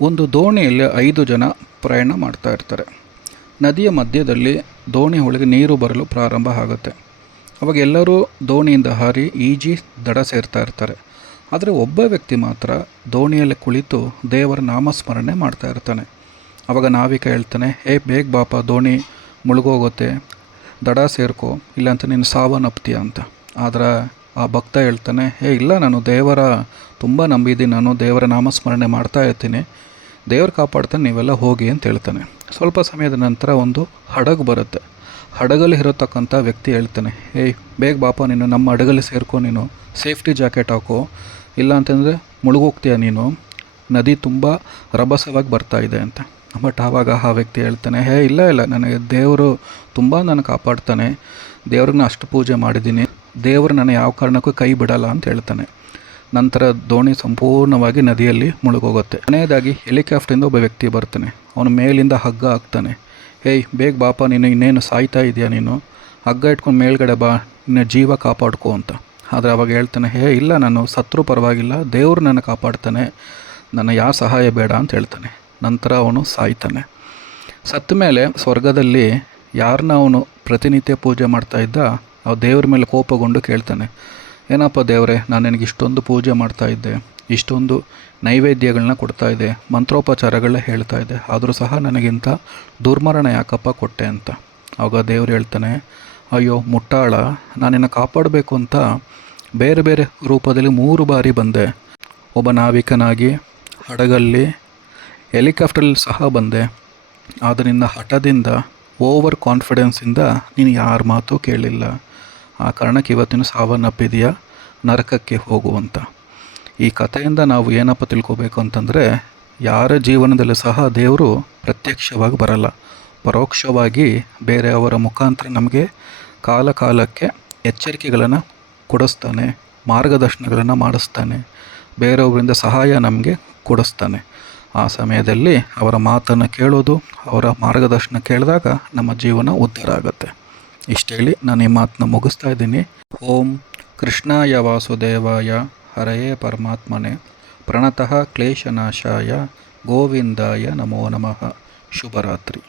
ಒಂದು ದೋಣಿಯಲ್ಲಿ 5 ಜನ ಪ್ರಯಾಣ ಮಾಡ್ತಾ ಇರ್ತಾರೆ. ನದಿಯ ಮಧ್ಯದಲ್ಲಿ ದೋಣಿ ಒಳಗೆ ನೀರು ಬರಲು ಪ್ರಾರಂಭ ಆಗುತ್ತೆ. ಅವಾಗ ಎಲ್ಲರೂ ದೋಣಿಯಿಂದ ಹಾರಿ ಈಜಿ ದಡ ಸೇರ್ತಾ ಇರ್ತಾರೆ. ಆದರೆ ಒಬ್ಬ ವ್ಯಕ್ತಿ ಮಾತ್ರ ದೋಣಿಯಲ್ಲಿ ಕುಳಿತು ದೇವರ ನಾಮಸ್ಮರಣೆ ಮಾಡ್ತಾ ಇರ್ತಾನೆ. ಅವಾಗ ನಾವಿಕ ಹೇಳ್ತಾನೆ, ಬೇಗ ಬಾಪ, ದೋಣಿ ಮುಳುಗೋಗುತ್ತೆ, ದಡ ಸೇರ್ಕೋ, ಇಲ್ಲಾಂತ ನೀನು ಸಾವನ್ನಪ್ತೀಯ ಅಂತ. ಆದರೆ ಆ ಭಕ್ತ ಹೇಳ್ತಾನೆ, ಇಲ್ಲ, ನಾನು ದೇವರ ತುಂಬ ನಂಬಿದ್ದೀನಿ, ನಾನು ದೇವರ ನಾಮಸ್ಮರಣೆ ಮಾಡ್ತಾ ಇರ್ತೀನಿ, ದೇವರು ಕಾಪಾಡ್ತಾನೆ, ನೀವೆಲ್ಲ ಹೋಗಿ ಅಂತ ಹೇಳ್ತಾನೆ. ಸ್ವಲ್ಪ ಸಮಯದ ನಂತರ ಒಂದು ಹಡಗು ಬರುತ್ತೆ. ಹಡಗಲ್ಲಿ ಇರತಕ್ಕಂಥ ವ್ಯಕ್ತಿ ಹೇಳ್ತಾನೆ, ಬೇಗ ಬಾಪ, ನೀನು ನಮ್ಮ ಹಡಗಲ್ಲಿ ಸೇರ್ಕೊ, ನೀನು ಸೇಫ್ಟಿ ಜಾಕೆಟ್ ಹಾಕೋ, ಇಲ್ಲ ಅಂತಂದರೆ ಮುಳುಗೋಗ್ತೀಯ ನೀನು, ನದಿ ತುಂಬ ರಭಸವಾಗಿ ಬರ್ತಾ ಇದೆ ಅಂತ. ಬಟ್ ಆವಾಗ ಆ ವ್ಯಕ್ತಿ ಹೇಳ್ತಾನೆ, ಇಲ್ಲ, ನನಗೆ ದೇವರು ತುಂಬ ನನಗೆ ಕಾಪಾಡ್ತಾನೆ, ದೇವ್ರಿಗೆ ನಾನು ಅಷ್ಟು ಪೂಜೆ ಮಾಡಿದ್ದೀನಿ, ದೇವರು ನನ್ನ ಯಾವ ಕಾರಣಕ್ಕೂ ಕೈ ಬಿಡಲ್ಲ ಅಂತ ಹೇಳ್ತಾನೆ. ನಂತರ ದೋಣಿ ಸಂಪೂರ್ಣವಾಗಿ ನದಿಯಲ್ಲಿ ಮುಳುಗೋಗುತ್ತೆ. ಕೊನೆಯದಾಗಿ ಹೆಲಿಕಾಪ್ಟರಿಂದ ಒಬ್ಬ ವ್ಯಕ್ತಿ ಬರ್ತಾನೆ. ಅವನು ಮೇಲಿಂದ ಹಗ್ಗ ಹಾಕ್ತಾನೆ. ಬೇಗ ಬಾಪ, ನೀನು ಇನ್ನೇನು ಸಾಯ್ತಾ ಇದೆಯಾ, ನೀನು ಹಗ್ಗ ಇಟ್ಕೊಂಡು ಮೇಲ್ಗಡೆ ಬಾ, ನಿನ್ನ ಜೀವ ಕಾಪಾಡ್ಕೋ ಅಂತ. ಆದರೆ ಅವಾಗ ಹೇಳ್ತಾನೆ, ಇಲ್ಲ, ನಾನು ಸತ್ರು ಪರವಾಗಿಲ್ಲ, ದೇವರು ನನ್ನ ಕಾಪಾಡ್ತಾನೆ, ನನ್ನ ಯಾವ ಸಹಾಯ ಬೇಡ ಅಂತ ಹೇಳ್ತಾನೆ. ನಂತರ ಅವನು ಸಾಯ್ತಾನೆ. ಸತ್ತ ಮೇಲೆ ಸ್ವರ್ಗದಲ್ಲಿ ಯಾರನ್ನ ಅವನು ಪ್ರತಿನಿತ್ಯ ಪೂಜೆ ಮಾಡ್ತಾ ಇದ್ದ, ಆ ದೇವ್ರ ಮೇಲೆ ಕೋಪಗೊಂಡು ಕೇಳ್ತಾನೆ, ಏನಪ್ಪ ದೇವರೇ, ನಾನು ನಿನಗೆ ಇಷ್ಟೊಂದು ಪೂಜೆ ಮಾಡ್ತಾ ಇದ್ದೆ, ಇಷ್ಟೊಂದು ನೈವೇದ್ಯಗಳನ್ನ ಕೊಡ್ತಾ ಇದ್ದೆ, ಮಂತ್ರೋಪಚಾರಗಳನ್ನ ಹೇಳ್ತಾ ಇದ್ದೆ, ಆದರೂ ಸಹ ನನಗಿಂತ ದುರ್ಮರಣ ಯಾಕಪ್ಪ ಕೊಟ್ಟೆ ಅಂತ. ಆವಾಗ ದೇವರು ಹೇಳ್ತಾನೆ, ಅಯ್ಯೋ ಮುಟ್ಟಾಳ, ನಾನಿನ್ನು ಕಾಪಾಡಬೇಕು ಅಂತ ಬೇರೆ ಬೇರೆ ರೂಪದಲ್ಲಿ 3 ಬಾರಿ ಬಂದೆ. ಒಬ್ಬ ನಾವಿಕನಾಗಿ, ಹಡಗಲ್ಲಿ, ಹೆಲಿಕಾಪ್ಟರಲ್ಲಿ ಸಹ ಬಂದೆ. ಆದರೆ ನಿನ್ನ ಹಠದಿಂದ, ಓವರ್ ಕಾನ್ಫಿಡೆನ್ಸಿಂದ ನೀನು ಯಾರ ಮಾತು ಕೇಳಿಲ್ಲ. ಆ ಕಾರಣಕ್ಕೆ ಇವತ್ತಿನ ಸಾವನ್ನಪ್ಪಿದೆಯಾ, ನರಕಕ್ಕೆ ಹೋಗುವಂತ. ಈ ಕಥೆಯಿಂದ ನಾವು ಏನಪ್ಪ ತಿಳ್ಕೊಬೇಕು ಅಂತಂದರೆ, ಯಾರ ಜೀವನದಲ್ಲೂ ಸಹ ದೇವರು ಪ್ರತ್ಯಕ್ಷವಾಗಿ ಬರಲ್ಲ, ಪರೋಕ್ಷವಾಗಿ ಬೇರೆಯವರ ಮುಖಾಂತರ ನಮಗೆ ಕಾಲಕ್ಕೆ ಎಚ್ಚರಿಕೆಗಳನ್ನು ಕೊಡಿಸ್ತಾನೆ, ಮಾರ್ಗದರ್ಶನಗಳನ್ನು ಮಾಡಿಸ್ತಾನೆ, ಬೇರೆಯವರಿಂದ ಸಹಾಯ ನಮಗೆ ಕೊಡಿಸ್ತಾನೆ. ಆ ಸಮಯದಲ್ಲಿ ಅವರ ಮಾತನ್ನು ಕೇಳೋದು, ಅವರ ಮಾರ್ಗದರ್ಶನ ಕೇಳಿದಾಗ ನಮ್ಮ ಜೀವನ ಉದ್ಧಾರ ಆಗುತ್ತೆ. ಇಷ್ಟು ಹೇಳಿ ನಾನು ಈ ಮಾತನ್ನ ಮುಗಿಸ್ತಾ ಇದ್ದೀನಿ. ಓಂ ಕೃಷ್ಣಾಯ ವಾಸುದೇವಾಯ ಹರಯೇ ಪರಮಾತ್ಮನೆ ಪ್ರಣತಃ ಕ್ಲೇಶನಾಶಾಯ ಗೋವಿಂದಾಯ ನಮೋ ನಮಃ. ಶುಭರಾತ್ರಿ.